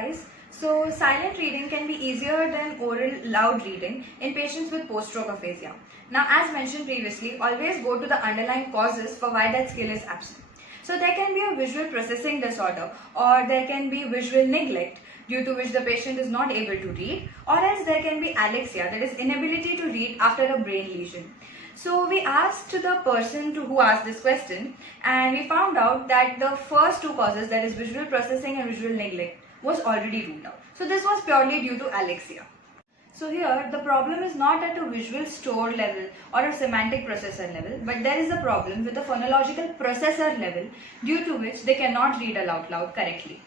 guys, so silent reading can be easier than oral loud reading in patients with post-stroke aphasia. Now as mentioned previously, always go to the underlying causes for why that skill is absent. So there can be a visual processing disorder, or there can be visual neglect due to which the patient is not able to read, or else there can be alexia, that is inability to read after a brain lesion. So we asked the person who asked this question, and we found out that the first two causes, that is visual processing and visual neglect, was already ruled out. So this was purely due to alexia. So here the problem is not at a visual store level or a semantic processor level, but there is a problem with the phonological processor level due to which they cannot read aloud loud correctly.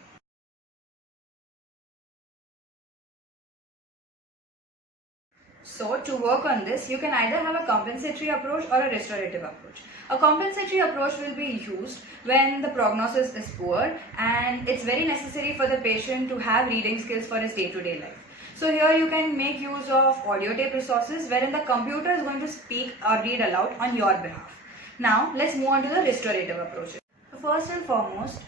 So to work on this, you can either have a compensatory approach or a restorative approach. A compensatory approach will be used when the prognosis is poor and it's very necessary for the patient to have reading skills for his day-to-day life. So here you can make use of audio tape resources wherein the computer is going to speak or read aloud on your behalf. Now let's move on to the restorative approach. First and foremost,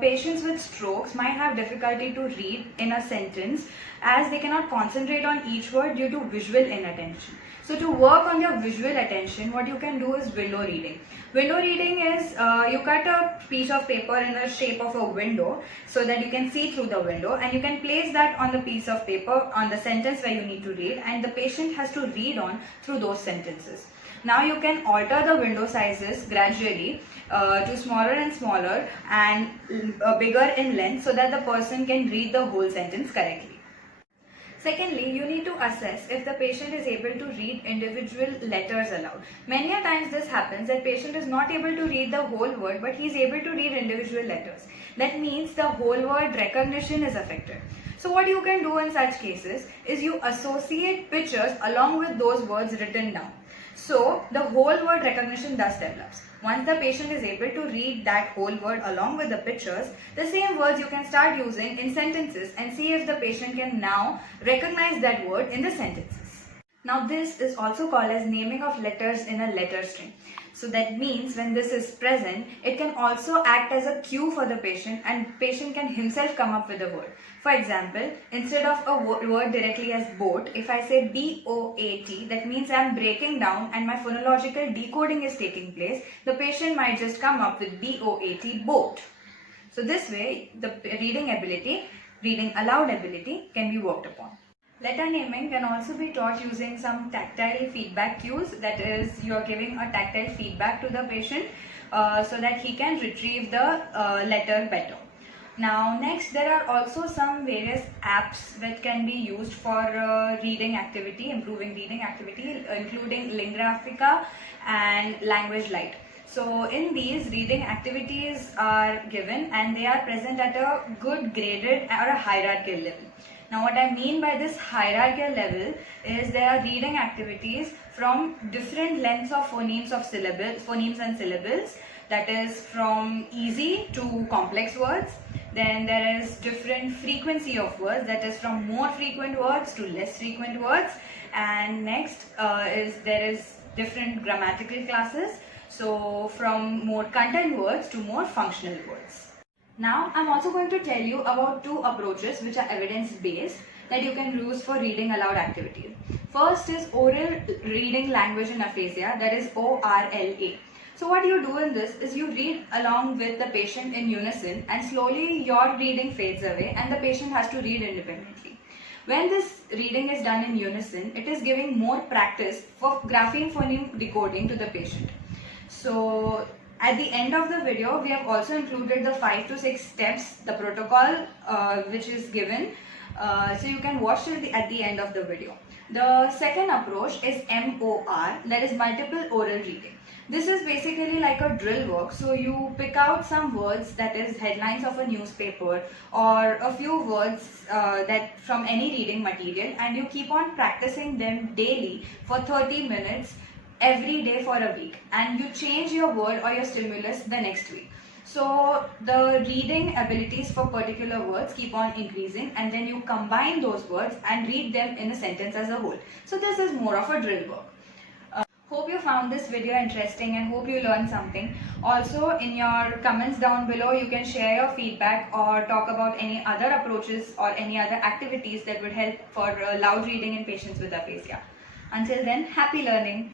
patients with strokes might have difficulty to read in a sentence as they cannot concentrate on each word due to visual inattention. So to work on your visual attention, what you can do is window reading. Window reading is you cut a piece of paper in the shape of a window so that you can see through the window, and you can place that on the piece of paper on the sentence where you need to read, and the patient has to read on through those sentences. Now you can alter the window sizes gradually to smaller and smaller and bigger in length so that the person can read the whole sentence correctly. Secondly, you need to assess if the patient is able to read individual letters aloud. Many a times this happens that patient is not able to read the whole word, but he is able to read individual letters. That means the whole word recognition is affected. So what you can do in such cases is you associate pictures along with those words written down. So the whole word recognition thus develops. Once the patient is able to read that whole word along with the pictures, the same words you can start using in sentences and see if the patient can now recognize that word in the sentences. Now this is also called as naming of letters in a letter string. So that means when this is present, it can also act as a cue for the patient, and patient can himself come up with a word. For example, instead of a word directly as boat, if I say B-O-A-T, that means I am breaking down and my phonological decoding is taking place. The patient might just come up with B-O-A-T, boat. So this way, the reading ability, reading aloud ability can be worked upon. Letter naming can also be taught using some tactile feedback cues, that is, you are giving a tactile feedback to the patient so that he can retrieve the letter better. Now next, there are also some various apps that can be used for reading activity, improving reading activity, including Lingraphica and Language Lite. So in these, reading activities are given and they are present at a good graded or a hierarchical level. Now what I mean by this hierarchical level is there are reading activities from different lengths of phonemes and syllables, that is from easy to complex words. Then there is different frequency of words, that is from more frequent words to less frequent words. And next there is different grammatical classes, so from more content words to more functional words. Now I'm also going to tell you about two approaches which are evidence-based that you can use for reading aloud activities. First is oral reading language in aphasia, that is ORLA. So what you do in this is you read along with the patient in unison, and slowly your reading fades away and the patient has to read independently. When this reading is done in unison, it is giving more practice for grapheme phoneme decoding to the patient. So at the end of the video, we have also included the 5 to 6 steps, the protocol which is given. So you can watch it at the end of the video. The second approach is MOR, that is multiple oral reading. This is basically like a drill work. So you pick out some words, that is headlines of a newspaper, or a few words that from any reading material, and you keep on practicing them daily for 30 minutes every day for a week, and you change your word or your stimulus the next week. So the reading abilities for particular words keep on increasing, and then you combine those words and read them in a sentence as a whole. So this is more of a drill work. Hope you found this video interesting and hope you learned something. Also, in your comments down below, you can share your feedback or talk about any other approaches or any other activities that would help for loud reading in patients with aphasia. Until then, happy learning.